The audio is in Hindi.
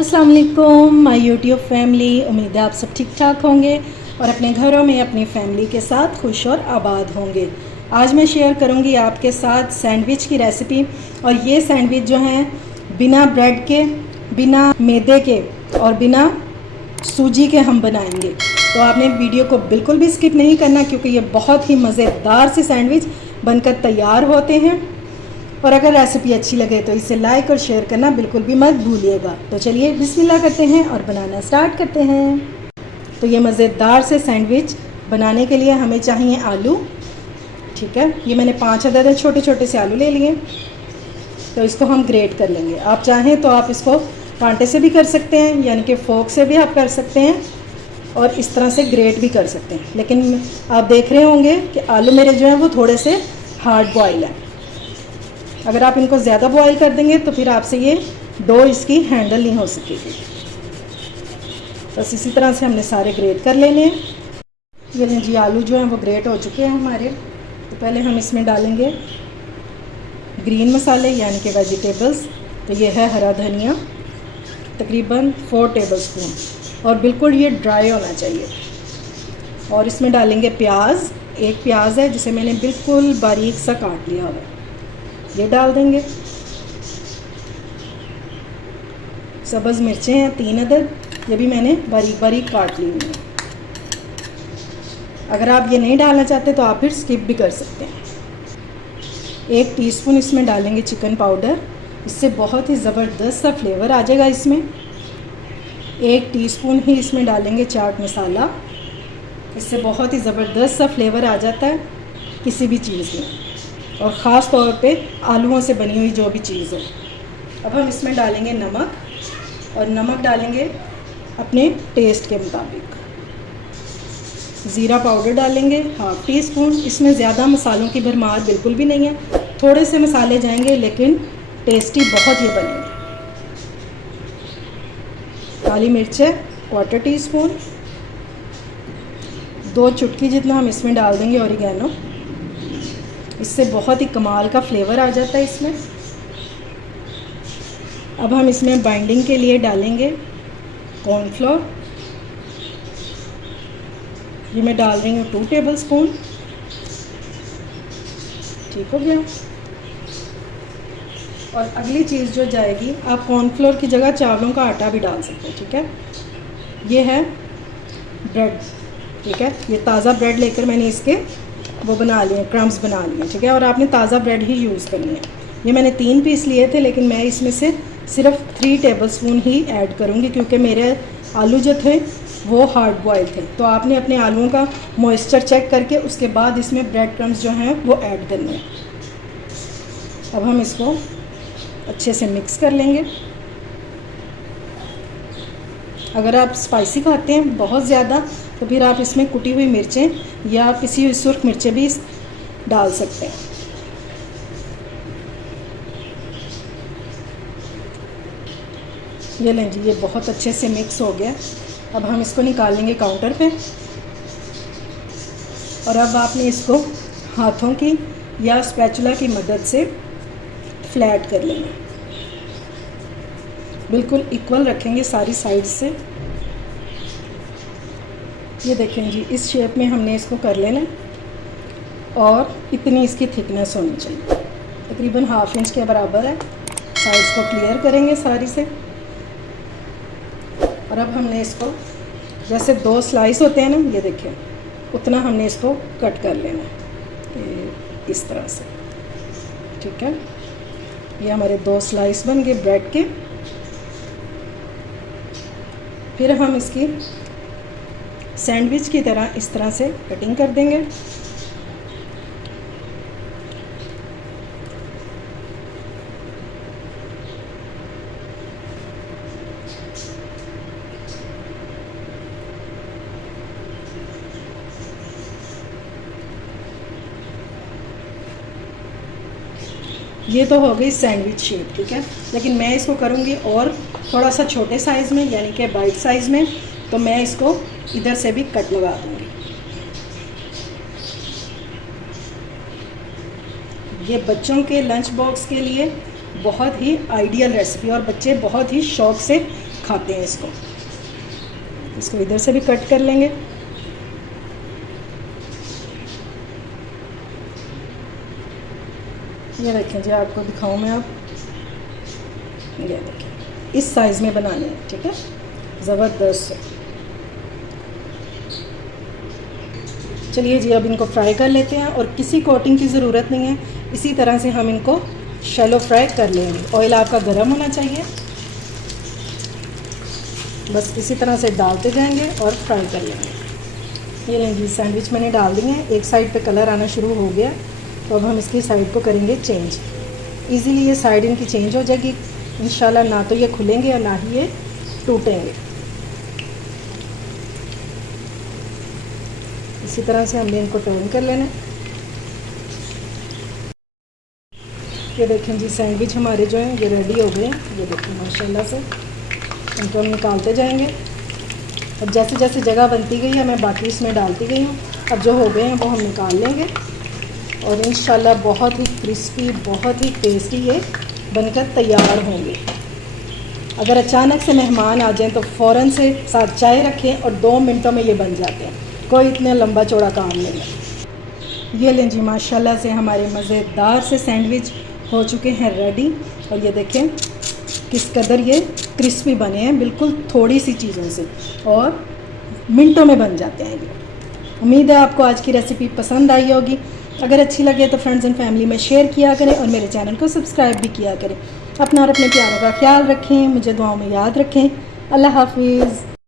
अस्सलाम वालेकुम माय यूट्यूब फैमिली। उम्मीद है आप सब ठीक ठाक होंगे और अपने घरों में अपनी फैमिली के साथ खुश और आबाद होंगे। आज मैं शेयर करूंगी आपके साथ सैंडविच की रेसिपी। और ये सैंडविच जो हैं बिना ब्रेड के, बिना मैदे के और बिना सूजी के हम बनाएंगे। तो आपने वीडियो को बिल्कुल भी स्किप नहीं करना, क्योंकि ये बहुत ही मज़ेदार से सैंडविच बनकर तैयार होते हैं। और अगर रेसिपी अच्छी लगे तो इसे लाइक और शेयर करना बिल्कुल भी मत भूलिएगा। तो चलिए बिस्मिल्लाह करते हैं और बनाना स्टार्ट करते हैं। तो ये मज़ेदार से सैंडविच बनाने के लिए हमें चाहिए आलू। ठीक है, ये मैंने 5 अदद छोटे छोटे से आलू ले लिए। तो इसको हम ग्रेट कर लेंगे। आप चाहें तो आप इसको कांटे से भी कर सकते हैं, यानी कि फोक से भी आप कर सकते हैं और इस तरह से ग्रेट भी कर सकते हैं। लेकिन आप देख रहे होंगे कि आलू मेरे जो हैं वो थोड़े से हार्ड बॉयल हैं। अगर आप इनको ज़्यादा बॉईल कर देंगे तो फिर आपसे ये डो इसकी हैंडल नहीं हो सकेगी। बस इसी तरह से हमने सारे ग्रेट कर लेने हैं। ये जी आलू जो हैं वो ग्रेट हो चुके हैं हमारे। तो पहले हम इसमें डालेंगे ग्रीन मसाले यानी कि वेजिटेबल्स। तो ये है हरा धनिया तकरीबन 4 टेबलस्पून और बिल्कुल ये ड्राई होना चाहिए। और इसमें डालेंगे प्याज। एक प्याज है जिसे मैंने बिल्कुल बारीक सा काट लिया हुआ है, ये डाल देंगे। सब्ज़ मिर्चें हैं 3 अदद, ये भी मैंने बारीक बारीक काट ली हुई हैं। अगर आप ये नहीं डालना चाहते तो आप फिर स्किप भी कर सकते हैं। 1 टीस्पून इसमें डालेंगे चिकन पाउडर, इससे बहुत ही ज़बरदस्त सा फ्लेवर आ जाएगा इसमें। 1 टीस्पून ही इसमें डालेंगे चाट मसाला, इससे बहुत ही ज़बरदस्त सा फ्लेवर आ जाता है किसी भी चीज़ में, और ख़ास तौर पे आलूओं से बनी हुई जो भी चीज़ हो। अब हम इसमें डालेंगे नमक, और नमक डालेंगे अपने टेस्ट के मुताबिक। ज़ीरा पाउडर डालेंगे 1/2 टीस्पून। इसमें ज़्यादा मसालों की भरमार बिल्कुल भी नहीं है, थोड़े से मसाले जाएंगे लेकिन टेस्टी बहुत ये बनेंगे। काली मिर्च है 1/4 टीस्पून। 2 चुटकी जितना हम इसमें डाल देंगे ऑरिगेनो, इससे बहुत ही कमाल का फ्लेवर आ जाता है इसमें। अब हम इसमें बाइंडिंग के लिए डालेंगे कॉर्नफ्लोर। ये मैं डाल रही हूँ 2 टेबलस्पून। ठीक हो गया। और अगली चीज़ जो जाएगी, आप कॉर्नफ्लोर की जगह चावलों का आटा भी डाल सकते हैं। ठीक है, ये है ब्रेड। ठीक है, ये ताज़ा ब्रेड लेकर मैंने इसके वो बना लिए, क्रम्स बना लिए। ठीक है, और आपने ताज़ा ब्रेड ही यूज़ करनी है। ये मैंने 3 पीस लिए थे, लेकिन मैं इसमें से सिर्फ 3 टेबलस्पून ही ऐड करूँगी, क्योंकि मेरे आलू जो थे वो हार्ड बॉयल थे। तो आपने अपने आलूओं का मॉइस्चर चेक करके उसके बाद इसमें ब्रेड क्रम्स जो हैं वो ऐड करने हैं। अब हम इसको अच्छे से मिक्स कर लेंगे। अगर आप स्पाइसी खाते हैं बहुत ज़्यादा तो फिर आप इसमें कुटी हुई मिर्चें या पिसी हुई सुर्ख मिर्चें भी डाल सकते हैं। ये लें जी, ये बहुत अच्छे से मिक्स हो गया। अब हम इसको निकालेंगे काउंटर पे, और अब आपने इसको हाथों की या स्पैचुला की मदद से फ्लैट कर लेंगे। बिल्कुल इक्वल रखेंगे सारी साइड से। ये देखें जी, इस शेप में हमने इसको कर लेना, और इतनी इसकी थिकनेस होनी चाहिए, तकरीबन 1/2 इंच के बराबर है। साइड्स को क्लियर करेंगे सारी से। और अब हमने इसको जैसे 2 स्लाइस होते हैं ना, ये देखिए उतना हमने इसको कट कर लेना है इस तरह से। ठीक है, ये हमारे 2 स्लाइस बन गए ब्रेड के। फिर हम इसकी सैंडविच की तरह इस तरह से कटिंग कर देंगे। ये तो हो गई सैंडविच शेप। ठीक है, लेकिन मैं इसको करूँगी और थोड़ा सा छोटे साइज़ में, यानी कि बाइट साइज़ में। तो मैं इसको इधर से भी कट लगा दूँगी। ये बच्चों के लंच बॉक्स के लिए बहुत ही आइडियल रेसिपी, और बच्चे बहुत ही शौक़ से खाते हैं इसको। इसको इधर से भी कट कर लेंगे। ये देखें जी, आपको दिखाऊं मैं, आप ये देखें इस साइज़ में बनाने हैं, ठीक है, ज़बरदस्त। चलिए जी, अब इनको फ्राई कर लेते हैं और किसी कोटिंग की ज़रूरत नहीं है, इसी तरह से हम इनको शैलो फ्राई कर लेंगे। ऑयल आपका गर्म होना चाहिए, बस इसी तरह से डालते जाएंगे और फ्राई कर लेंगे। ये लेंगे सैंडविच मैंने डाल दिए हैं, एक साइड पे कलर आना शुरू हो गया, तो अब हम इसकी साइड को करेंगे चेंज। इजीली ये साइड इनकी चेंज हो जाएगी इंशाल्लाह, ना तो ये खुलेंगे और ना ही ये टूटेंगे। इसी तरह से हमने इनको टर्न कर लेना। ये देखें जी, सैंडविच हमारे जो हैं ये रेडी हो गए हैं। ये देखें माशाल्लाह से, इनको हम निकालते जाएंगे। अब जैसे जैसे जगह बनती गई है मैं बाकी इसमें डालती गई हूँ। अब जो हो गए हैं वो हम निकाल लेंगे और इंशाल्लाह बहुत ही क्रिस्पी, बहुत ही टेस्टी ये बनकर तैयार होंगे। अगर अचानक से मेहमान आ जाएं तो फ़ौरन से साथ चाय रखें और 2 मिनटों में ये बन जाते हैं, कोई इतना लंबा चौड़ा काम नहीं है। ये लें जी, माशाल्लाह से हमारे मज़ेदार से सैंडविच हो चुके हैं रेडी। और ये देखें किस कदर ये क्रिस्पी बने हैं, बिल्कुल थोड़ी सी चीज़ों से, और मिनटों में बन जाते हैं ये। उम्मीद है आपको आज की रेसिपी पसंद आई होगी। अगर अच्छी लगे तो फ्रेंड्स एंड फैमिली में शेयर किया करें और मेरे चैनल को सब्सक्राइब भी किया करें। अपना और अपने प्यारों का ख्याल रखें, मुझे दुआओं में याद रखें। अल्लाह हाफिज़।